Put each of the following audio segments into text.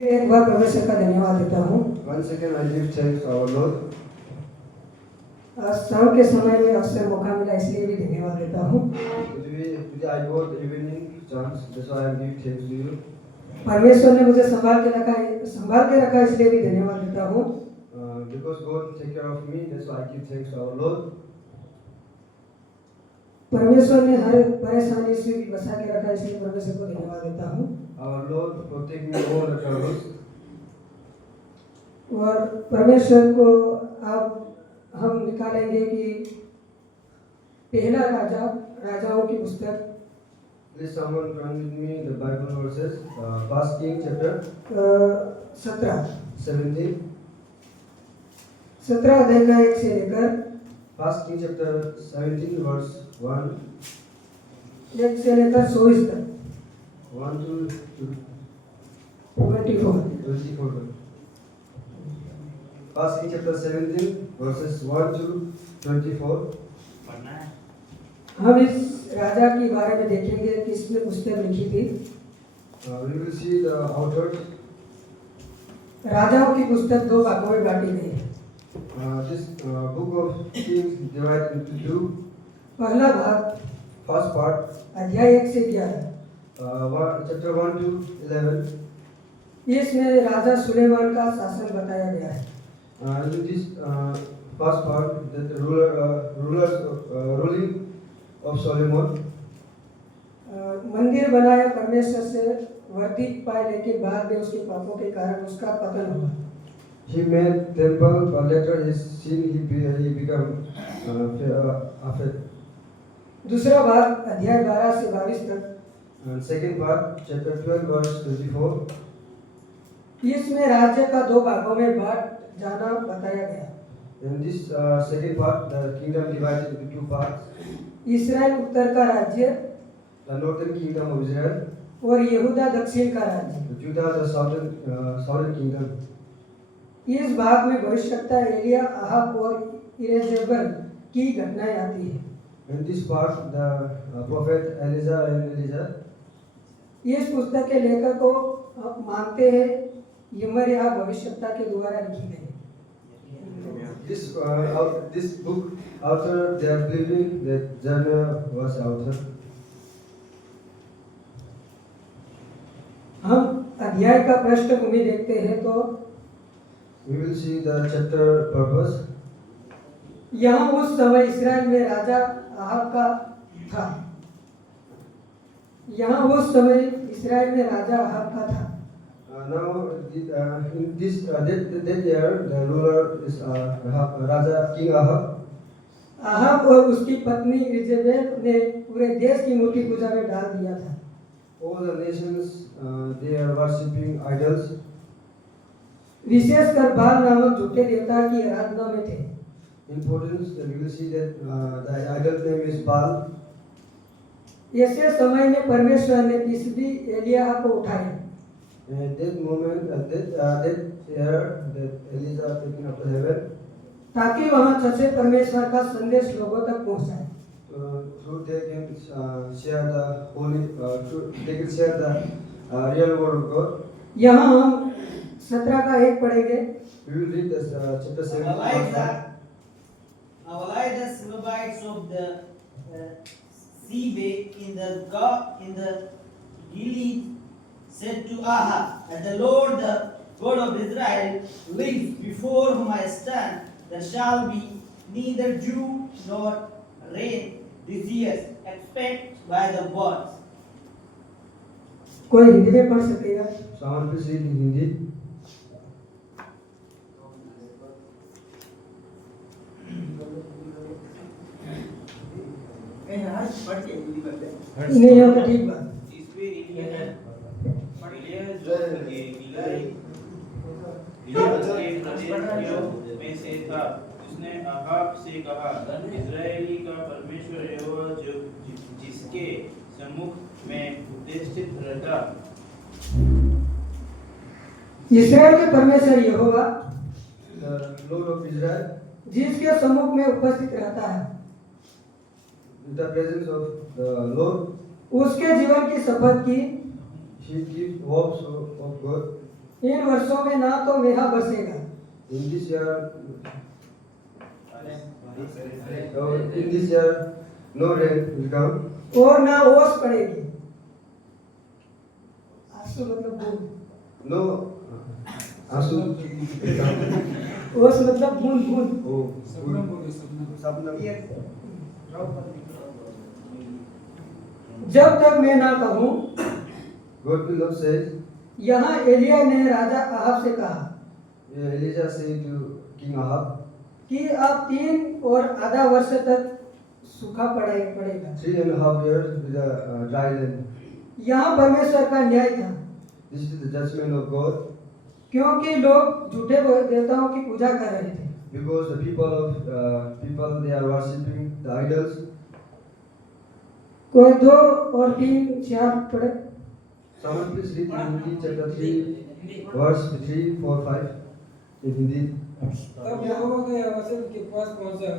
एक बार परमेश्वर का धन्यवाद देता हूँ। Once again, I give thanks to our Lord. शाम के समय में अक्सर मौका मिला इसलिए भी धन्यवाद देता हूँ। Today I got evening chance, that's why I give thanks to you. परमेश्वर ने मुझे संभाल के रखा इसलिए भी धन्यवाद देता हूँ। Because God take care of me, that's why I give thanks to our Lord. परमेश्वर ने हर परेशानी से भी बचा के रखा इसलिए परमेश्वर को धन्यवाद देता हूँ। Our Lord protect me all the troubles. और परमेश्वर को अब हम निकालेंगे कि पहला राजाओं की पुस्तक। Please someone turn with me the Bible verses, First King chapter 17. 17 अध्याय का 1 से लेकर First King chapter 17 verse 1 से लेकर 24 तक 1 to 24। First King chapter 17 verses 1 to 24. हम इस राजा के बारे में देखेंगे कि इसने पुस्तक लिखी थी। We will see the author. राजाओं की पुस्तक 2 भागों में बांटी गई है। This book of Kings divided into 2. पहला भाग First part, अध्याय 1 से 11, chapter 1 to 11. इसमें राजा सुलेमान का शासन बताया गया है। In this first part, the ruling of Solomon. मंदिर बनाया परमेश्वर से वर्दी पाए, लेकिन बाद में उसके पापों के कारण उसका पतन हुआ। He made temple, but later his sin he became afraid. दूसरा भाग अध्याय 12 से 22 तक। And second part, chapter 12 verse 24. इसमें राज्य का 2 भागों में बांट जाना बताया गया। In this second part, the kingdom divided into 2 parts. इस्राएल उत्तर का राज्य, The northern kingdom of Israel, और यहूदा दक्षिण का राज्य। Judah the southern kingdom. इस भाग में भविष्यवक्ता एलिया, अहाब और इजेबेल की घटनाएं आती है। In this part, the prophet Elijah and Elisha. इस पुस्तक के लेखक को मानते हैं यिर्मयाह भविष्यवक्ता के द्वारा लिखी गई। This book author, they are believing that Jeremiah was author. हम अध्याय का पृष्ठभूमि देखते हैं तो We will see the chapter purpose. यहाँ उस समय इस्राएल में राजा अहाब का था। Now in this that year, the ruler is Raja King Ahab. Ahab और उसकी पत्नी इजेबेल ने पूरे देश की मूर्ति पूजा में डाल दिया था। All the nations they are worshipping idols. विशेषकर बाल नामक झूठे देवता की आराधना में थे। Importance, we will see that the idol name is Baal. ऐसे समय में परमेश्वर ने तिस्बी एलियाह को उठाया। At that moment, that year, that Elijah taken up to heaven. ताकि वहाँ सच्चे परमेश्वर का संदेश लोगों तक पहुँचाए। So they can share the real word of God. यहाँ हम 17 का 1 पढ़ेंगे। We will read this chapter 7. Elijah, Synabites of the Seabay in the Gilead said to Ahab, "As the Lord, the God of Israel, lives before whom I stand, there shall be neither dew nor rain this year, except by the birds." कोई हिंदी में पढ़ सकेगा? Someone please read in Hindi. नहीं हो तो ठीक बात। में से था, उसने अहाब से कहा, इस्राएली का परमेश्वर यहोवा जो जिसके सम्मुख में उपस्थित रहता। इस्राएल के परमेश्वर यहोवा, The Lord of Israel, जिसके सम्मुख में उपस्थित रहता है, in the presence of the Lord, उसके जीवन की शपथ की he gives hopes of God. इन वर्षों में ना तो मेहा बरसेगा In this year, no rain will come. और ना ओस पड़ेगी। आंसू मतलब बूंद, No asu will come. ओस मतलब बूंद बूंद। Oh, Sabnam. जब तक मैं ना कहूँ, God will not say. यहाँ एलिया ने राजा अहाब से कहा Elijah said to King Ahab, कि अब 3 और आधा वर्ष तक सूखा पड़ेगा। 3.5 years with a dry land. यहाँ परमेश्वर का न्याय था, This is the judgment of God, क्योंकि लोग झूठे देवताओं की पूजा कर रहे थे। because the people they are worshipping the idols. कोई 2 और 3 4 पढ़े। Someone please read Hindi chapter 3, verse 3, 4, 5 in Hindi. तब यहोवा का यह वचन के पास पहुंचा,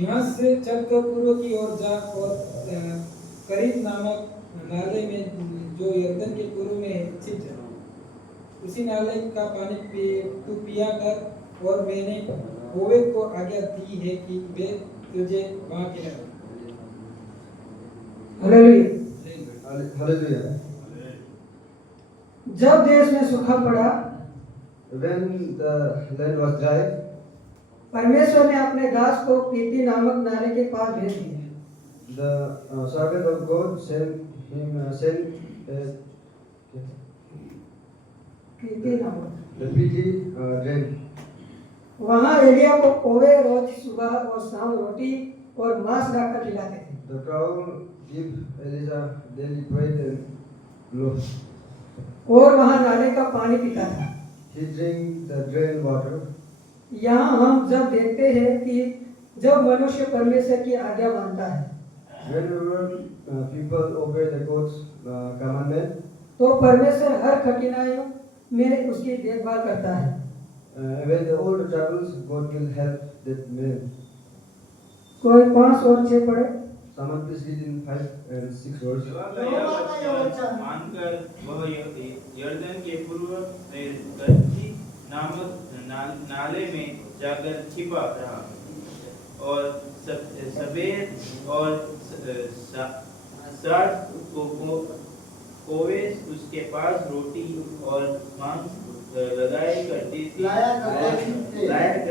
यहाँ से चलकर पूर्व की ओर जा और करीत नामक नाले में जो यरदन के पूर्व में है छिप जा। उसी नाले का पानी तू पिया कर, और मैंने होवे को आज्ञा दी है कि वे तुझे वहां के न। Hallelujah. जब देश में सूखा पड़ा, When the land was dry, परमेश्वर ने अपने दास को पीती नामक नाले के पास भेज दिया। the servant of God sent पीती नामक the pity rain. वहाँ एलिया को कोवे रोज सुबह और शाम रोटी और मांस लाकर खिलाते थे। The crowd give Elijah daily bread and loaf. और वहाँ नाले का पानी पीता था। He drink the drain water. यहाँ हम जब देखते हैं कि जब मनुष्य परमेश्वर की आज्ञा मानता है, Whenever people obey the God's commandment, तो परमेश्वर हर कठिनाइयों में उसकी देखभाल करता है। when the all the troubles, God will help that man. कोई 5 और 6 पढ़े। Someone please read in 5 and 6 verse. यहोवा का यह वचन मानकर वह यरदन के पूर्व में गंजी नामक नाले में जाकर छिपा रहा, और सफेद और साठ कोवे उसके पास रोटी और मांस लाया करती थी,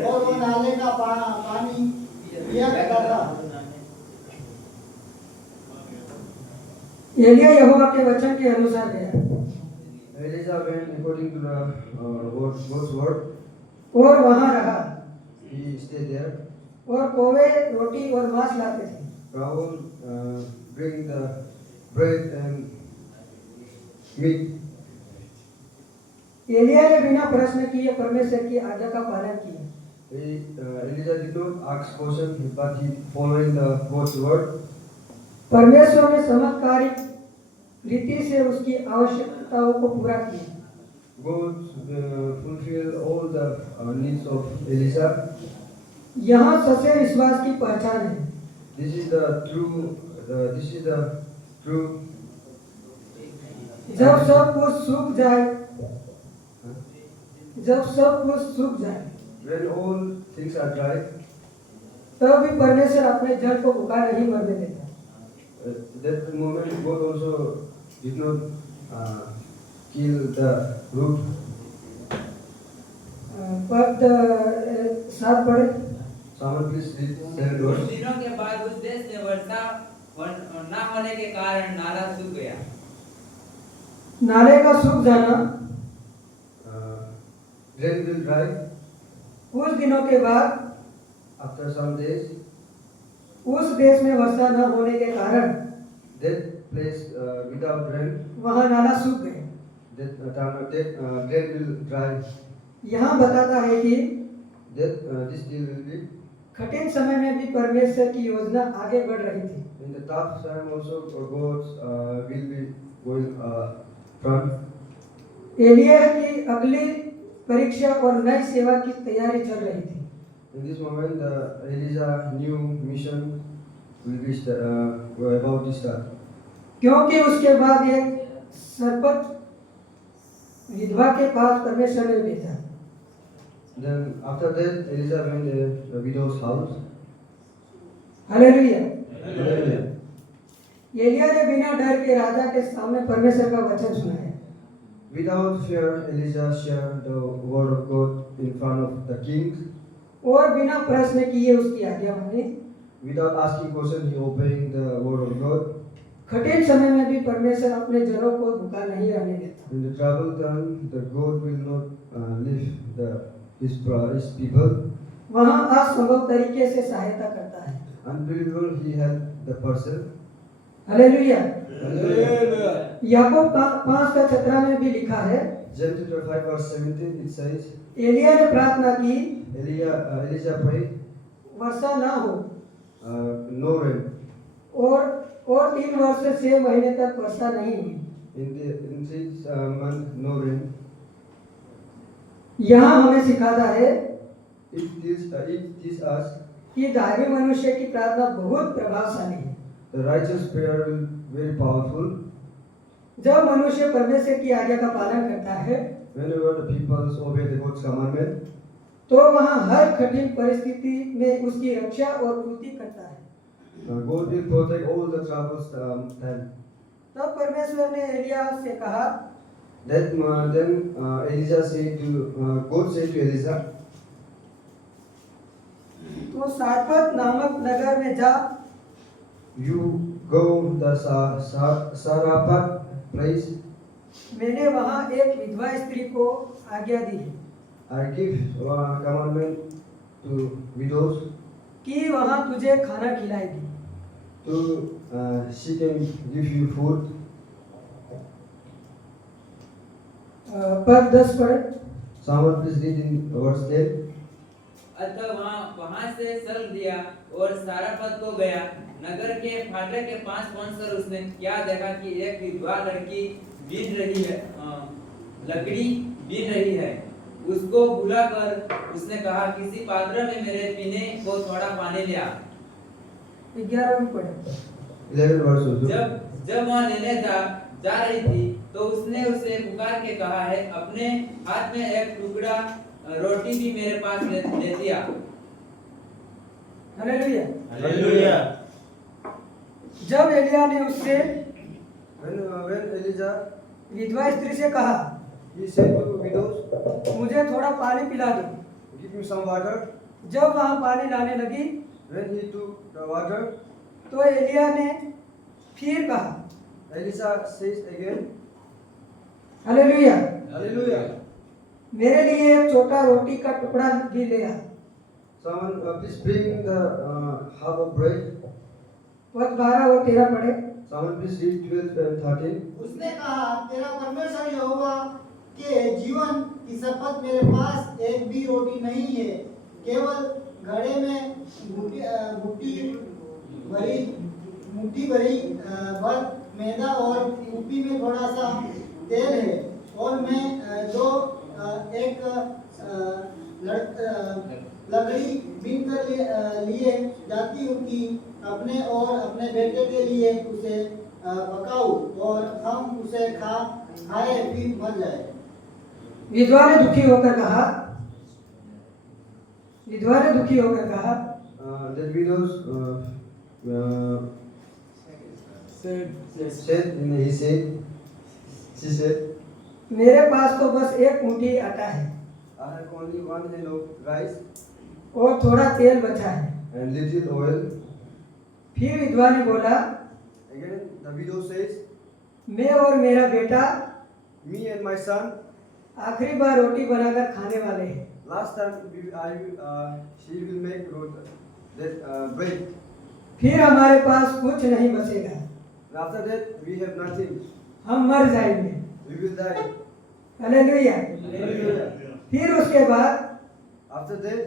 और वो नाले का पानी पिया करता था। एलिया यहोवा के वचन के अनुसार गया Elijah went according to the God's word. और वहाँ रहा, He stayed there. और कोवे रोटी और मांस लाते थे। Rahul bring the bread and meat. Elia ने बिना प्रश्न किए परमेश्वर की आज्ञा का पालन किया। Elijah did not ask question, but he following the God's word. परमेश्वर ने चमत्कारिक रीति से उसकी आवश्यकताओं को पूरा किया। God fulfill all the needs of Elijah. यहाँ सच्चे विश्वास की पहचान है। This is the true. जब सब कुछ सूख जाए, When all things are dry, तब भी परमेश्वर अपने जल को भूखा नहीं मरने देता। that moment God also did not kill the root. पद 7 पढ़े। Someone please read 7 कुछ verse. दिनों के बाद उस देश में वर्षा न होने के कारण नाला सूख गया। नाले का सूख जाना, Rain will dry. कुछ दिनों के बाद After some days, उस देश में वर्षा न होने के कारण that place without rain, वहाँ नाला सूख गए। that rain will dry. यहाँ बताता है कि That this deal will be कठिन समय में भी परमेश्वर की योजना आगे बढ़ रही थी। in the tough time also. God's will be going front. Elia की अगली परीक्षा और नई सेवा की तैयारी चल रही थी। In this moment, Elijah new mission will be about to start. क्योंकि उसके बाद एक सरपत विधवा के पास परमेश्वर ने भेजा। Then after that, Elijah went to a widow's house. Hallelujah. Hallelujah. Elia ने बिना डर के राजा के सामने परमेश्वर का वचन सुनाया। Without fear, Elijah shared the word of God in front of the king. और बिना प्रश्न किए उसकी आज्ञा मानी। Without asking question, he obeying the word of God. कठिन समय में भी परमेश्वर अपने जनों को भूखा नहीं रहने देता। In the trouble time, the God will not leave his people. वहाँ असंभव तरीके से सहायता करता है। Unbelievable, he helped the person. Hallelujah. Hallelujah. याकूब 5:17 में भी लिखा है, James chapter 5 verse 17 it says, Elia ने प्रार्थना की, Elijah prayed, वर्षा ना हो, no rain. और 3 वर्ष से 6 महीने तक वर्षा नहीं हुई। In 6 months, no rain. यहाँ हमें सिखाता है It teaches us कि धार्मिक मनुष्य की प्रार्थना बहुत प्रभावशाली है। the righteous prayer will be very powerful. जब मनुष्य परमेश्वर की आज्ञा का पालन करता है, Whenever the people obey the God's commandment, तो वहाँ हर कठिन परिस्थिति में उसकी रक्षा और पूर्ति करता है। God will protect all the troubles time. तब परमेश्वर ने एलिया से कहा, Then Elijah said to God said to Elijah, तो सारपत नामक नगर में जा, you go the Saraphat place. मैंने वहाँ एक विधवा स्त्री को आज्ञा दी है I give commandment to widows कि वहाँ तुझे खाना खिलाएगी। to she can give you food. पद 10 पढ़े। Someone please read in verse 10. अतः वहां से चल दिया और सारापत को गया। नगर के फाटक के पास पहुंचकर उसने क्या देखा कि एक विधवा लड़की बीन रही है, लकड़ी बीन रही है। उसको बुलाकर उसने कहा, किसी पात्र में मेरे पीने को थोड़ा पानी ले आ। 11 में पढ़े। 11 verse also. जब वह लेने जा रही थी तो उसने उसे पुकार के कहा है, अपने हाथ में एक टुकड़ा रोटी भी मेरे पास ले दिया। हालेलुया। हालेलुया। जब एलिया ने उससे When Elijah विधवा स्त्री से कहा, he said to widows, मुझे थोड़ा पानी पिला दो, give me some water. जब वहाँ पानी लाने लगी When he took the water, तो एलिया ने फिर कहा, Elijah says again, hallelujah, Hallelujah. मेरे लिए एक छोटा रोटी का टुकड़ा भी ले आ। Someone please bring the half of bread. पद 12 और 13 पढ़े। Someone please read 12 and 13. उसने कहा, तेरा परमेश्वर यहोवा के जीवन की शपथ मेरे पास एक भी रोटी नहीं है, केवल घड़े में मुट्ठी भरी भर मैदा और कुप्पी में थोड़ा सा तेल है, और मैं जो एक लकड़ी बीन कर लिए जाती हूँ कि अपने और अपने बेटे के लिए उसे पकाऊं और हम उसे खाए फिर मर जाए। विधवा ने दुखी होकर कहा, The widows she said, मेरे पास तो बस एक मुट्ठी आटा है I have only one hand of rice और थोड़ा तेल बचा है। and little oil. फिर विधवा ने बोला, Again, the widow says, मैं और मेरा बेटा me and my son, आखिरी बार रोटी बनाकर खाने वाले हैं। last time she will make bread. फिर हमारे पास कुछ नहीं बचेगा, And after that, we have nothing. हम मर जाएंगे। We will die. Hallelujah. Hallelujah. फिर उसके बाद After that,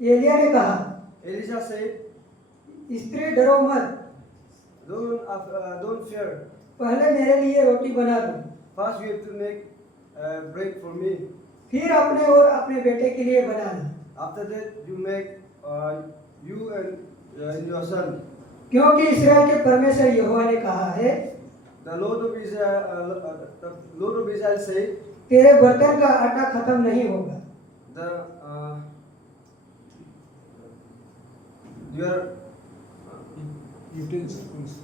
एलिया ने कहा, Elisha said, स्त्री डरो मत, don't fear. पहले मेरे लिए रोटी बना दो, First, you have to make bread for me. फिर अपने और अपने बेटे के लिए बनाना, After that, you make you and your son. क्योंकि इस्राएल के परमेश्वर यहोवा ने कहा है, the Lord of Israel said, तेरे बर्तन का आटा खत्म नहीं होगा। the your utensils,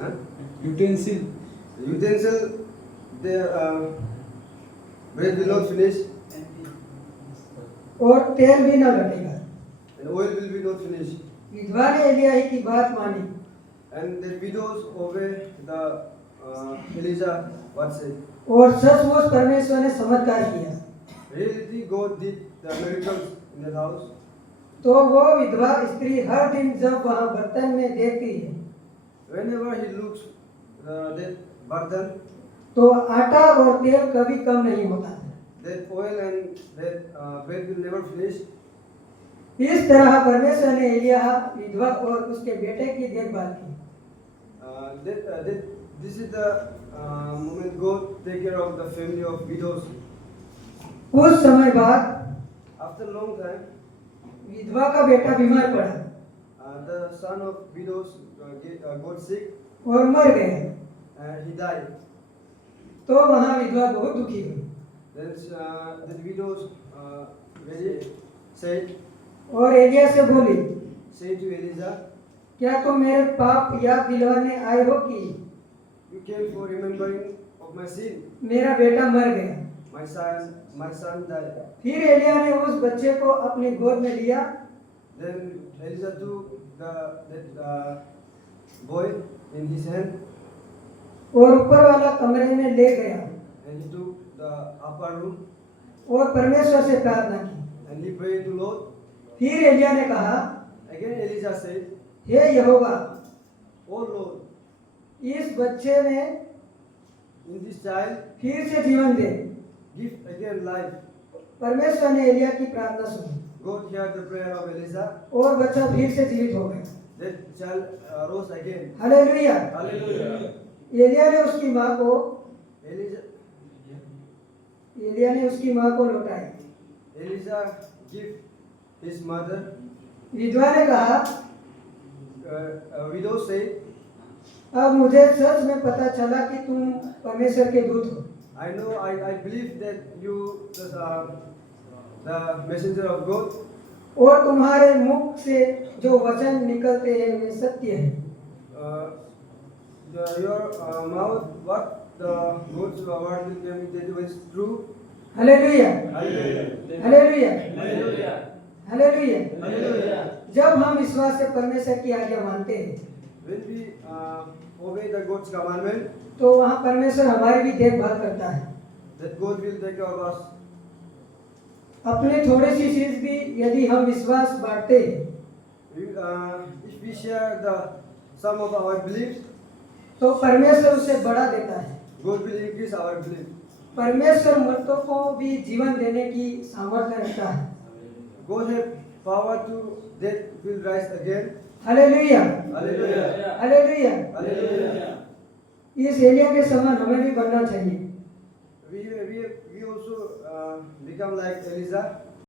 huh? utensil. The utensil, the bread will not finish, और तेल भी न घटेगा। and oil will be not finished. विधवा ने एलिया ही की बात मानी And the widows obey the Elijah what said. और सचमुच परमेश्वर ने चमत्कार किया। Really, God did the miracles in the house. तो वो विधवा स्त्री हर दिन जब वहाँ बर्तन में देखती है Whenever he looks that burden, तो आटा और तेल कभी कम नहीं होता है। that oil and that bread will never finish. इस तरह परमेश्वर ने एलिया विधवा और उसके बेटे की देखभाल की। This is the moment God take care of the family of widows. कुछ समय बाद After a long time, विधवा का बेटा बीमार पड़ा the son of widows got sick और मर गया। and he died. तो वहाँ विधवा बहुत दुखी हुई Then the widows said और एलिया से बोली, to Elijah, क्या तुम मेरे पाप याद दिलवाने आए हो कि you came for remembering of my sin. मेरा बेटा मर गया? My son died. फिर एलिया ने उस बच्चे को अपनी गोद में लिया Then Elijah took that boy in his hand और ऊपर वाला कमरे में ले गया and he took the upper room और परमेश्वर से प्रार्थना की। and he prayed to Lord. फिर एलिया ने कहा, Again Elijah said, हे यहोवा, Oh Lord, इस बच्चे में in this child फिर से जीवन दे। give again life. परमेश्वर ने एलिया की प्रार्थना सुनी God heard the prayer of Elijah. और बच्चा फिर से जीवित हो गया। That child rose again. Hallelujah. Hallelujah. Elia ने उसकी माँ को लौटाया। Elijah give his mother. विधवा ने कहा, Widow said, अब मुझे सच में पता चला कि तुम परमेश्वर के दूत हो। I know, I believe that you the messenger of God. और तुम्हारे मुख से जो वचन निकलते हैं वे सत्य है। Your mouth, what the God's word will tell me that is true. Hallelujah, Hallelujah. Hallelujah, Hallelujah. Hallelujah. Hallelujah. जब हम विश्वास से परमेश्वर की आज्ञा मानते हैं When we obey the God's commandment, तो वहाँ परमेश्वर हमारी भी देखभाल करता है। that God will take care of us. अपने थोड़ी सी चीज भी यदि हम विश्वास बांटते हैं If we share some of our beliefs, तो परमेश्वर उसे बढ़ा देता है। God will increase our belief. परमेश्वर मृतकों को भी जीवन देने की सामर्थ्य रखता है। God have power to death will rise again. Hallelujah, Hallelujah. Hallelujah. Hallelujah. इस एलिया के समान हमें भी बनना चाहिए। We also become like Elijah.